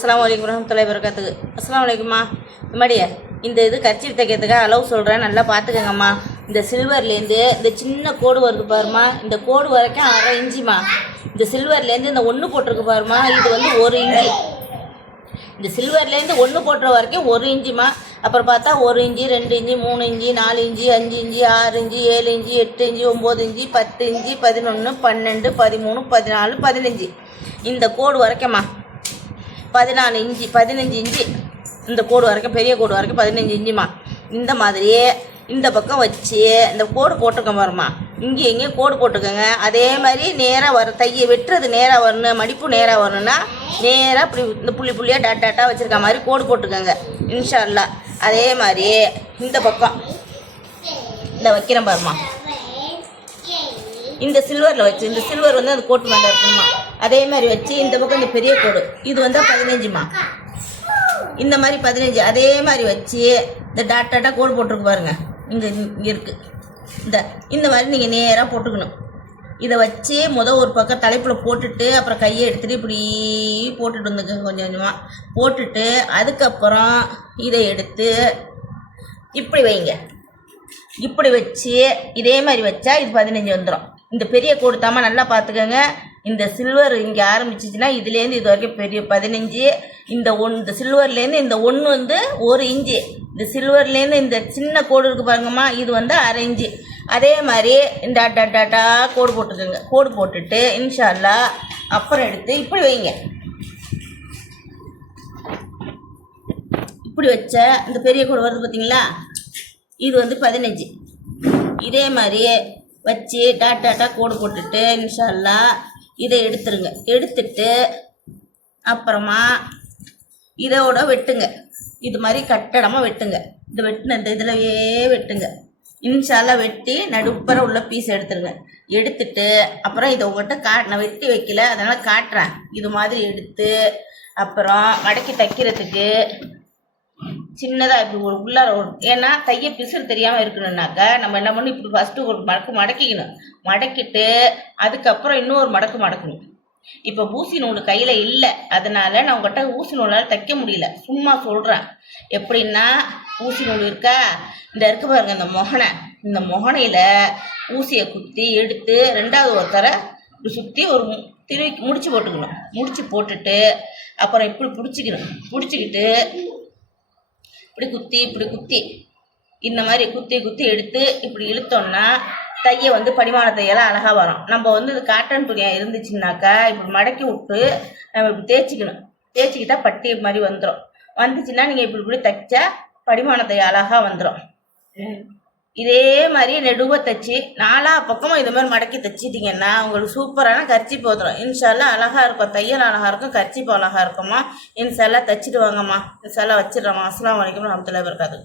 அஸ்லாம் வலைக்கம் வரமத்துல்லாஹி வரகாத்துக்கு அஸ்லாம் வலைக்கும்மா மடியா இந்த இது கர்ச்சி தைக்கிறதுக்காக அளவு சொல்கிறேன் நல்லா பார்த்துக்கங்கம்மா இந்த சில்வர்லேருந்து இந்த சின்ன கோடு வருது பாருமா இந்த கோடு வரைக்கும் அரை இஞ்சிம்மா இந்த சில்வர்லேருந்து இந்த ஒன்று போட்டிருக்கு பாருமா இது வந்து ஒரு இஞ்சி. இந்த சில்வர்லேருந்து ஒன்று போட்டுற வரைக்கும் ஒரு இஞ்சிமா அப்புறம் பார்த்தா ஒரு இஞ்சி ரெண்டு இஞ்சி மூணு இஞ்சி நாலு இஞ்சி அஞ்சு இஞ்சி ஆறு இஞ்சி ஏழு இஞ்சி எட்டு இஞ்சி ஒம்பது இஞ்சி பத்து இஞ்சி பதினொன்று பன்னெண்டு பதிமூணு பதினாலு பதினஞ்சு. இந்த கோடு வரைக்கும்மா. பதினாலு இஞ்சி பதினஞ்சு இஞ்சி. இந்த கோடு வரைக்கும் பெரிய கோடு வரைக்கும் பதினஞ்சு இஞ்சிமா இந்த மாதிரியே இந்த பக்கம் வச்சு இந்த கோடு போட்டிருக்க பாருமா இங்கே எங்கேயும் கோடு போட்டுக்கோங்க அதே மாதிரி நேராக வர தையை வெட்டுறது நேராக வரணும் மடிப்பு நேராக வரணும்னா நேராக இப்படி இந்த புள்ளி புள்ளியாக டாட் டாட்டாக வச்சுருக்க மாதிரி கோடு போட்டுக்கோங்க இன்ஷால்லா அதே மாதிரி இந்த பக்கம். இந்த வைக்கிறேன் பாருமா இந்த சில்வரில் வச்சு இந்த சில்வர் வந்து அந்த கோட்டு மேலே இருக்கணுமா அதே மாதிரி வச்சு இந்த பக்கம் இந்த பெரிய கோடு. இது வந்து பதினஞ்சுமா? இந்த மாதிரி பதினஞ்சு. அதே மாதிரி வச்சு இந்த டாட் டாட்டாக கோடு போட்டிருக்கு பாருங்க. இங்கே இங்கே இருக்குது இந்த இந்த மாதிரி நீங்கள் நேராக போட்டுக்கணும். இதை வச்சு முதல் ஒரு பக்கம் தலைப்பில் போட்டுட்டு அப்புறம் கையை எடுத்துகிட்டு இப்படி போட்டுட்டு வந்துங்க கொஞ்சம் கொஞ்சமாக போட்டுட்டு அதுக்கப்புறம் இதை எடுத்து இப்படி வைங்க. இப்படி வச்சு இதே மாதிரி வச்சா இது பதினஞ்சு வந்துடும் இந்த பெரிய கோடு தாமல் நல்லா பார்த்துக்கோங்க. இந்த சில்வர் இங்கே ஆரம்பிச்சிச்சுன்னா இதுலேருந்து இது வரைக்கும் பெரிய பதினஞ்சு இந்த ஒன் இந்த சில்வர்லேருந்து இந்த ஒன்று வந்து ஒரு இன்ச்சு. இந்த சில்வர்லேருந்து இந்த சின்ன கோடு இருக்குது பாருங்கம்மா இது வந்து அரை இன்ச்சு. அதே மாதிரி இந்த டா டாட்டா கோடு போட்டுக்கோங்க. கோடு போட்டுட்டு இன்ஷால்லா அப்புறம் எடுத்து இப்படி வைங்க. இப்படி வச்ச இந்த பெரிய கோடு வருது பார்த்தீங்களா இது வந்து பதினஞ்சு. இதே மாதிரி வச்சு டாட்டாட்டா கோடு போட்டுட்டு இன்ஷால்லா இதை எடுத்துருங்க. எடுத்துட்டு அப்புறமா இதோட வெட்டுங்க. இது மாதிரி கட்டடமாக வெட்டுங்க. இது வெட்டின இந்த இதுலவே வெட்டுங்க. இன்ஷால்லாம் வெட்டி நடுப்புற உள்ள பீஸ் எடுத்துருங்க. எடுத்துட்டு அப்புறம் இதை உங்கள்கிட்ட காட் நான் வெட்டி வைக்கல. அதனால் காட்டுறேன். இது மாதிரி எடுத்து அப்புறம் மடக்கி தைக்கிறதுக்கு சின்னதாக இப்படி ஒரு உள்ளார ஒரு ஏன்னா தைய பிசுறு தெரியாமல் இருக்கணும்னாக்க நம்ம என்ன பண்ணணும்? இப்படி ஃபஸ்ட்டு ஒரு மடக்கு மடக்கிக்கணும். மடக்கிட்டு அதுக்கப்புறம் இன்னொரு மடக்கு மடக்கணும். இப்போ ஊசி நூல் கையில் இல்லை. அதனால நான் உங்கள்கிட்ட ஊசி நூலால் தைக்க முடியல. சும்மா சொல்கிறேன் எப்படின்னா ஊசி நூல் இருக்கா இந்த இருக்கு பாருங்க இந்த மொகனை. இந்த மொகனையில் ஊசியை குத்தி எடுத்து ரெண்டாவது ஒருத்தரை சுற்றி ஒரு திருவி முடிச்சு போட்டுக்கணும். முடிச்சு போட்டுட்டு அப்புறம் இப்படி பிடிச்சிக்கணும். பிடிச்சிக்கிட்டு இப்படி குத்தி இப்படி குத்தி. இந்த மாதிரி குத்தி குத்தி எடுத்து இப்படி இழுத்தோம்னா தையை வந்து படிமான தையெல்லாம் அழகாக வரும். நம்ம வந்து இது காட்டன் துணியாக இருந்துச்சுன்னாக்கா இப்படி மடக்கி விட்டு நம்ம இப்படி தேய்ச்சிக்கணும். தேய்ச்சிக்கிட்டா பட்டி மாதிரி வந்துடும் வந்துச்சுன்னா நீங்கள் இப்படி இப்படி தைச்சா படிமான தைய அழகாக வந்துடும் இதே மாதிரி நெடுவை தைச்சி. நாலா பக்கமும் இது மாதிரி மடக்கி தைச்சிட்டிங்கன்னா உங்களுக்கு சூப்பரான கர்ச்சிப்பு வந்துடும் இன்ஷால்லாம் அழகாக இருக்கும். தையல் அழகாக இருக்கும். கர்ச்சிப்பு அழகாக இருக்குமா இன்ஷால்லாம் தைச்சிட்டு வாங்கம்மா. இன்ஷால்லாம் வச்சிடுறோம்மா. அஸ்லாம் வலைக்கம் தலைவர் இருக்காது